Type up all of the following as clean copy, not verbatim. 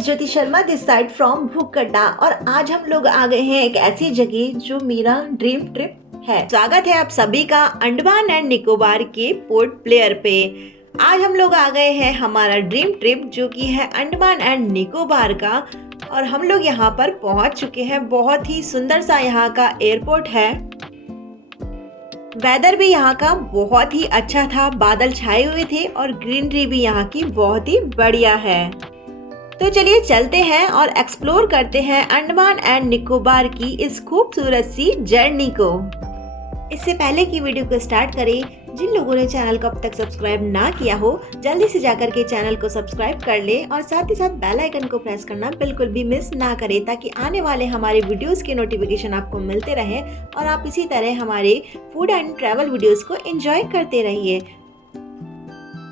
Guys, Jyoti Sharma this side from Bhukhkadda और आज हम लोग आ गए हैं एक ऐसी जगह जो मेरा ड्रीम ट्रिप है। स्वागत है आप सभी का अंडमान एंड निकोबार के पोर्ट ब्लेयर पे। आज हम लोग आ गए हैं हमारा ड्रीम ट्रिप जो कि है अंडमान एंड निकोबार का और हम लोग यहाँ पर पहुँच चुके हैं। बहुत ही सुंदर सा यहाँ का एयरपोर्ट है। वेदर भी यहाँ का बहुत ही अच्छा था, बादल छाए हुए थे और ग्रीनरी भी यहाँ की बहुत ही बढ़िया है। तो चलिए चलते हैं और एक्सप्लोर करते हैं अंडमान एंड निकोबार की इस खूबसूरत सी जर्नी को। इससे पहले की वीडियो को स्टार्ट करें, जिन लोगों ने चैनल को अब तक सब्सक्राइब ना किया हो जल्दी से जाकर के चैनल को सब्सक्राइब कर ले और साथ ही साथ बेल आइकन को प्रेस करना बिल्कुल भी मिस ना करें ताकि आने वाले हमारे वीडियोस के नोटिफिकेशन आपको मिलते रहे और आप इसी तरह हमारे फूड एंड ट्रैवल वीडियोस को एंजॉय करते रहिए।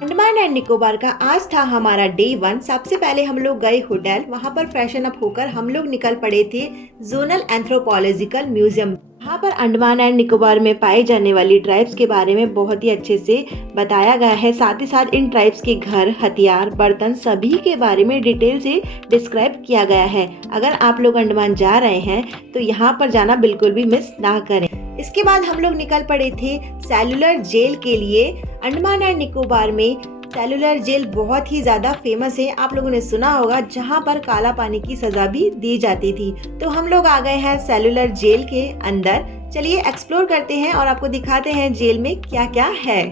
अंडमान एंड निकोबार का आज था हमारा डे 1। सबसे पहले हम लोग गए होटल, वहाँ पर फ्रेशन अप होकर हम लोग निकल पड़े थे जोनल एंथ्रोपोलॉजिकल म्यूजियम। वहाँ पर अंडमान एंड निकोबार में पाई जाने वाली ट्राइब्स के बारे में बहुत ही अच्छे से बताया गया है। साथ ही साथ इन ट्राइब्स के घर, हथियार, बर्तन सभी के बारे में डिटेल से डिस्क्राइब किया गया है। अगर आप लोग अंडमान जा रहे हैं तो यहाँ पर जाना बिल्कुल भी मिस ना करें। इसके बाद हम लोग निकल पड़े थे सेलुलर जेल के लिए। अंडमान एंड निकोबार में सेलुलर जेल बहुत ही ज़्यादा फेमस है, आप लोगों ने सुना होगा, जहां पर काला पानी की सज़ा भी दी जाती थी। तो हम लोग आ गए हैं सेलुलर जेल के अंदर। चलिए एक्सप्लोर करते हैं और आपको दिखाते हैं जेल में क्या क्या है।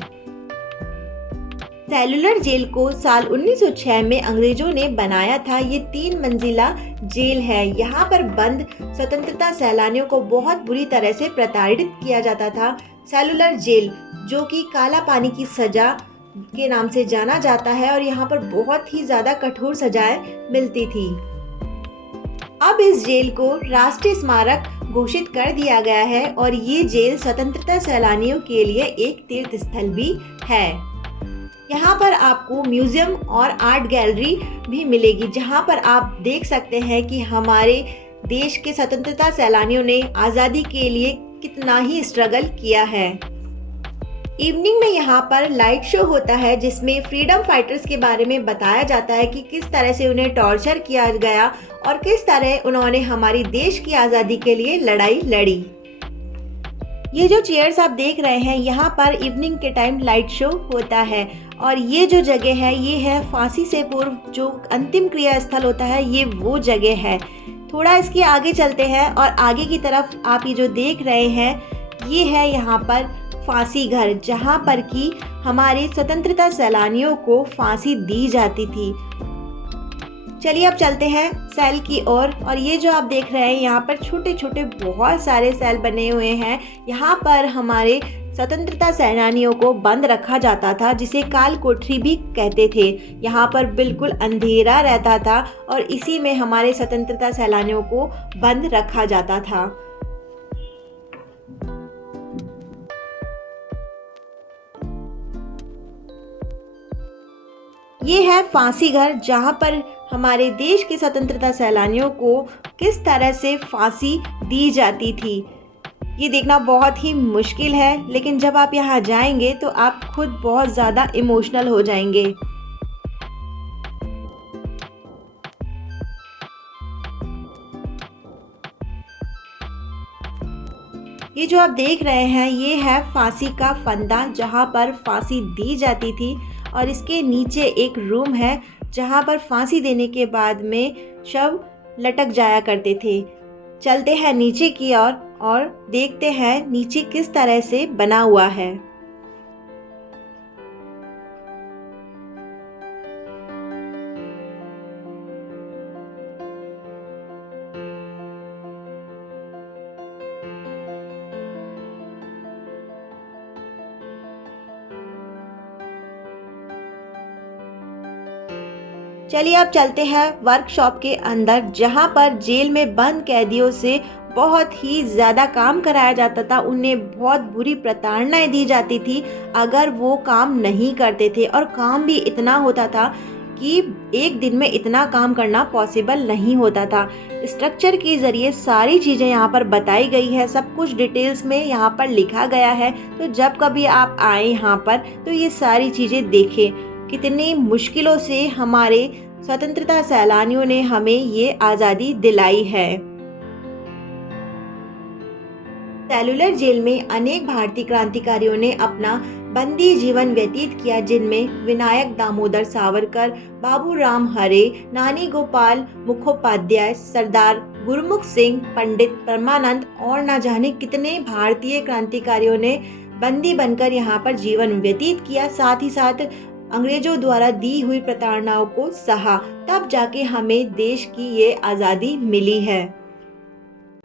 सेलुलर जेल को साल 1906 में अंग्रेजों ने बनाया था। ये 3 मंजिला जेल है। यहाँ पर बंद स्वतंत्रता सैलानियों को बहुत बुरी तरह से प्रताड़ित किया जाता था। सेलुलर जेल जो कि काला पानी की सजा के नाम से जाना जाता है और यहाँ पर बहुत ही ज्यादा कठोर सजाएं मिलती थी। अब इस जेल को राष्ट्रीय स्मारक घोषित कर दिया गया है और ये जेल स्वतंत्रता सैलानियों के लिए एक तीर्थ स्थल भी है। यहाँ पर आपको म्यूजियम और आर्ट गैलरी भी मिलेगी जहाँ पर आप देख सकते हैं कि हमारे देश के स्वतंत्रता सैलानियों ने आज़ादी के लिए कितना ही स्ट्रगल किया है। इवनिंग में यहाँ पर लाइट शो होता है जिसमें फ्रीडम फाइटर्स के बारे में बताया जाता है कि किस तरह से उन्हें टॉर्चर किया गया और किस तरह उन्होंने हमारी देश की आज़ादी के लिए लड़ाई लड़ी। ये जो चेयर्स आप देख रहे हैं, यहाँ पर इवनिंग के टाइम लाइट शो होता है और ये जो जगह है ये है फांसी से पूर्व जो अंतिम क्रिया स्थल होता है, ये वो जगह है। थोड़ा इसके आगे चलते हैं और आगे की तरफ आप ये जो देख रहे हैं ये है यहाँ पर फांसी घर, जहाँ पर कि हमारे स्वतंत्रता सैलानियों को फांसी दी जाती थी। चलिए अब चलते हैं सेल की ओर और ये जो आप देख रहे हैं यहाँ पर छोटे छोटे बहुत सारे सेल बने हुए हैं। यहाँ पर हमारे स्वतंत्रता सेनानियों को बंद रखा जाता था जिसे काल कोठरी भी कहते थे। यहाँ पर बिल्कुल अंधेरा रहता था और इसी में हमारे स्वतंत्रता सेनानियों को बंद रखा जाता था। ये है फांसी घर जहाँ पर हमारे देश के स्वतंत्रता सैलानियों को किस तरह से फांसी दी जाती थी। ये देखना बहुत ही मुश्किल है, लेकिन जब आप यहाँ जाएंगे तो आप खुद बहुत ज़्यादा इमोशनल हो जाएंगे। ये जो आप देख रहे हैं ये है फांसी का फंदा जहाँ पर फांसी दी जाती थी और इसके नीचे एक रूम है जहाँ पर फांसी देने के बाद में शव लटक जाया करते थे। चलते हैं नीचे की ओर और देखते हैं नीचे किस तरह से बना हुआ है। चलिए अब चलते हैं वर्कशॉप के अंदर जहां पर जेल में बंद कैदियों से बहुत ही ज़्यादा काम कराया जाता था। उन्हें बहुत बुरी प्रताड़नाएं दी जाती थी अगर वो काम नहीं करते थे और काम भी इतना होता था कि एक दिन में इतना काम करना पॉसिबल नहीं होता था। स्ट्रक्चर के ज़रिए सारी चीज़ें यहाँ पर बताई गई है, सब कुछ डिटेल्स में यहाँ पर लिखा गया है। तो जब कभी आप आए यहाँ पर तो ये सारी चीज़ें देखें। कितनी मुश्किलों से हमारे स्वतंत्रता सैलानियों ने हमें ये आज़ादी दिलाई है। सेलुलर जेल में अनेक भारतीय क्रांतिकारियों ने अपना बंदी जीवन व्यतीत किया, जिनमें विनायक दामोदर सावरकर, बाबूराम हरे, नानी गोपाल मुखोपाध्याय, सरदार गुरमुख सिंह, पंडित परमानंद और न जाने कितने भारतीय क्रांतिकारियों ने बंदी बनकर यहाँ पर जीवन व्यतीत किया। साथ ही साथ अंग्रेजों द्वारा दी हुई प्रताड़नाओं को सहा, तब जाके हमें देश की ये आज़ादी मिली है।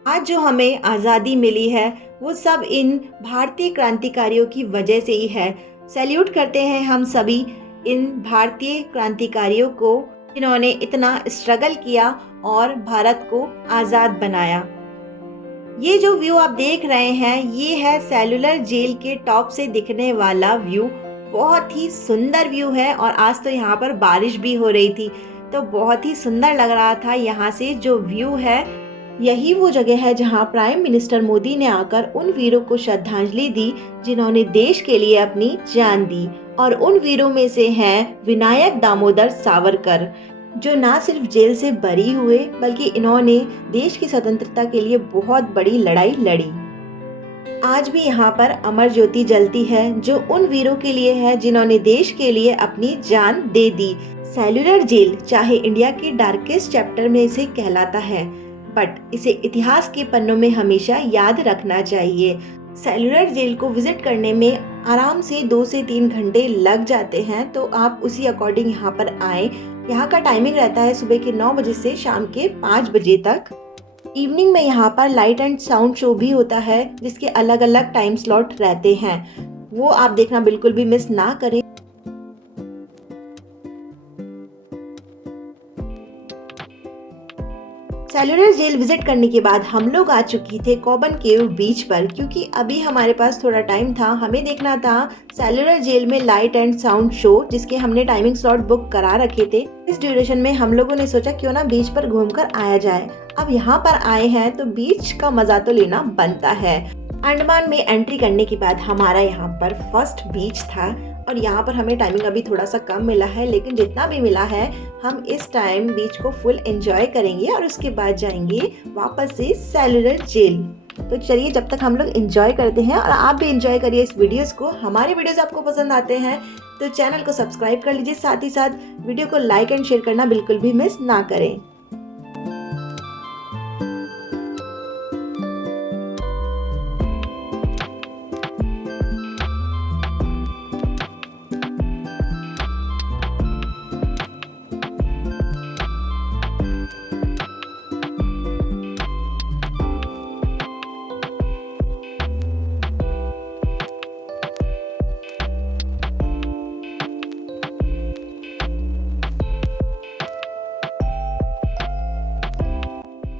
आज जो हमें आज़ादी मिली है वो सब इन भारतीय क्रांतिकारियों की वजह से ही है। सैल्यूट करते हैं हम सभी इन भारतीय क्रांतिकारियों को, जिन्होंने इतना स्ट्रगल किया और भारत को आज़ाद बनाया। ये जो व्यू आप देख रहे हैं ये है सेलुलर जेल के टॉप से दिखने वाला व्यू। बहुत ही सुंदर व्यू है और आज तो यहाँ पर बारिश भी हो रही थी, तो बहुत ही सुंदर लग रहा था यहाँ से जो व्यू है। यही वो जगह है जहां प्राइम मिनिस्टर मोदी ने आकर उन वीरों को श्रद्धांजलि दी जिन्होंने देश के लिए अपनी जान दी, और उन वीरों में से हैं विनायक दामोदर सावरकर, जो ना सिर्फ जेल से बरी हुए बल्कि इन्होंने देश की स्वतंत्रता के लिए बहुत बड़ी लड़ाई लड़ी। आज भी यहाँ पर अमर ज्योति जलती है जो उन वीरों के लिए है जिन्होंने देश के लिए अपनी जान दे दी। सेलुलर जेल चाहे इंडिया के डार्केस्ट चैप्टर में से कहलाता है, बट इसे इतिहास के पन्नों में हमेशा याद रखना चाहिए। सेलुलर जेल को विजिट करने में आराम से 2 से 3 घंटे लग जाते हैं, तो आप उसी अकॉर्डिंग यहाँ पर आए। यहाँ का टाइमिंग रहता है सुबह के 9 बजे से शाम के 5 बजे तक। इवनिंग में यहाँ पर लाइट एंड साउंड शो भी होता है, जिसके अलग अलग टाइम स्लॉट रहते हैं, वो आप देखना बिल्कुल भी मिस ना करें। सेलुलर जेल विजिट करने के बाद हम लोग आ चुकी थे कोबन केव बीच पर, क्योंकि अभी हमारे पास थोड़ा टाइम था। हमें देखना था सेलुलर जेल में लाइट एंड साउंड शो, जिसके हमने टाइमिंग स्लॉट बुक करा रखे थे। इस ड्यूरेशन में हम लोगों ने सोचा क्यों ना बीच पर घूमकर आया जाए। अब यहाँ पर आए हैं तो बीच का मजा तो लेना बनता है। अंडमान में एंट्री करने के बाद हमारा यहाँ पर फर्स्ट बीच था, और यहाँ पर हमें टाइमिंग अभी थोड़ा सा कम मिला है, लेकिन जितना भी मिला है हम इस टाइम बीच को फुल एंजॉय करेंगे और उसके बाद जाएंगे वापस से सेलुलर जेल। तो चलिए जब तक हम लोग एंजॉय करते हैं, और आप भी एंजॉय करिए इस वीडियोस को। हमारे वीडियोस आपको पसंद आते हैं तो चैनल को सब्सक्राइब कर लीजिए, साथ ही साथ वीडियो को लाइक एंड शेयर करना बिल्कुल भी मिस ना करें।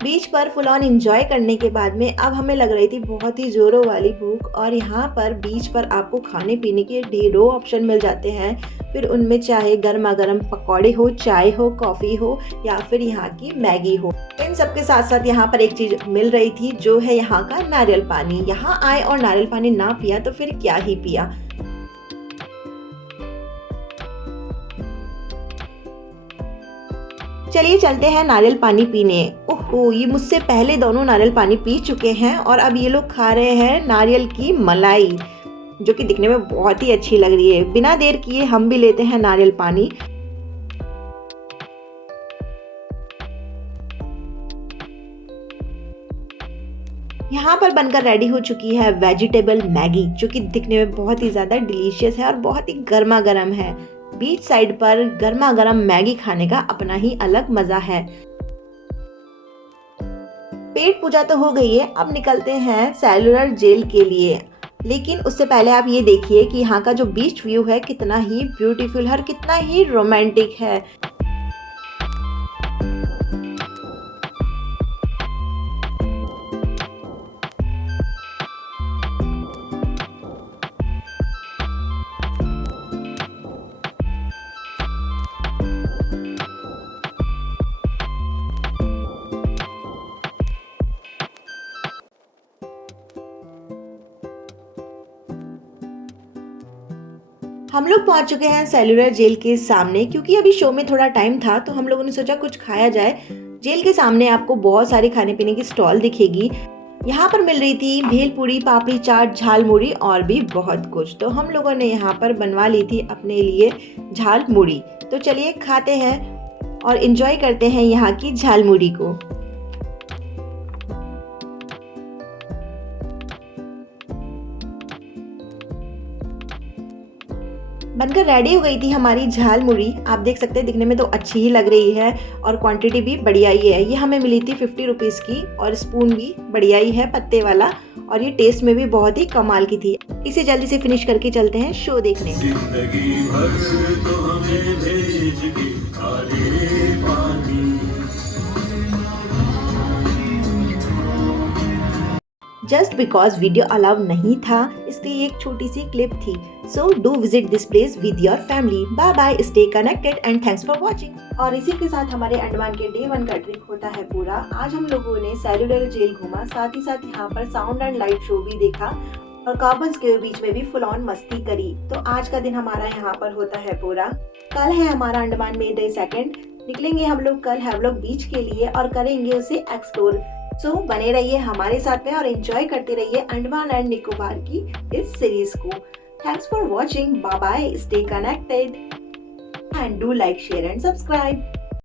बीच पर फुल ऑन एंजॉय करने के बाद में अब हमें लग रही थी बहुत ही जोरों वाली भूख, और यहाँ पर बीच पर आपको खाने पीने के ढेरों ऑप्शन मिल जाते हैं। फिर उनमें चाहे गर्मा गर्म पकौड़े हो, चाय हो, कॉफ़ी हो, या फिर यहाँ की मैगी हो। इन सब के साथ साथ यहाँ पर एक चीज़ मिल रही थी जो है यहाँ का नारियल पानी। यहाँ आए और नारियल पानी ना पिया तो फिर क्या ही पिया। चलिए चलते हैं नारियल पानी पीने। ओहो, ये मुझसे पहले दोनों नारियल पानी पी चुके हैं और अब ये लोग खा रहे हैं नारियल की मलाई, जो कि दिखने में बहुत ही अच्छी लग रही है। बिना देर किए हम भी लेते हैं नारियल पानी। यहाँ पर बनकर रेडी हो चुकी है वेजिटेबल मैगी, जो कि दिखने में बहुत ही ज़्यादा डिलीशियस है और बहुत ही गर्मा गर्म है। बीच साइड पर गर्मा गर्म मैगी खाने का अपना ही अलग मजा है। पेट पूजा तो हो गई है, अब निकलते हैं सेलुलर जेल के लिए। लेकिन उससे पहले आप ये देखिए कि यहाँ का जो बीच व्यू है कितना ही ब्यूटीफुल है और कितना ही रोमांटिक है। हम लोग पहुंच चुके हैं सेल्युलर जेल के सामने। क्योंकि अभी शो में थोड़ा टाइम था तो हम लोगों ने सोचा कुछ खाया जाए। जेल के सामने आपको बहुत सारी खाने पीने की स्टॉल दिखेगी। यहाँ पर मिल रही थी भेलपूरी, पापड़ी चाट, झाल मुड़ी और भी बहुत कुछ। तो हम लोगों ने यहाँ पर बनवा ली थी अपने लिए झाल मुड़ी। तो चलिए खाते हैं और एंजॉय करते हैं यहाँ की झाल मुड़ी को। बनकर रेडी हो गई थी हमारी झाल मुड़ी। आप देख सकते हैं दिखने में तो अच्छी ही लग रही है और क्वांटिटी भी बढ़िया ही है। ये हमें मिली थी 50 रुपीज़ की और स्पून भी बढ़िया ही है पत्ते वाला और ये टेस्ट में भी बहुत ही कमाल की थी। इसे जल्दी से फिनिश करके चलते हैं शो देखने। जस्ट बिकॉज वीडियो अलाउ नहीं था इसलिए एक छोटी सी क्लिप थी। So do visit this place with your family. Bye bye, stay connected and thanks for watching. और इसी के साथ हमारे अंडमान के डे 1 का ट्रिप होता है पूरा। आज हम लोगों ने सेल्युलर जेल घूमा, साथ ही साथ यहाँ पर साउंड एंड लाइट शो भी देखा और कार्बन्स के बीच में भी फुल ऑन मस्ती करी। तो आज का दिन हमारा यहाँ पर होता है पूरा। कल है हमारा अंडमान में डे 2। निकलेंगे हम लोग कल हैवलॉक बीच के लिए और करेंगे उसे एक्सप्लोर। सो बने रहिए हमारे साथ में और एंजॉय करते रहिए अंडमान एंड निकोबार की इस सीरीज को। Thanks for watching. Bye bye, stay connected and do like, share and subscribe.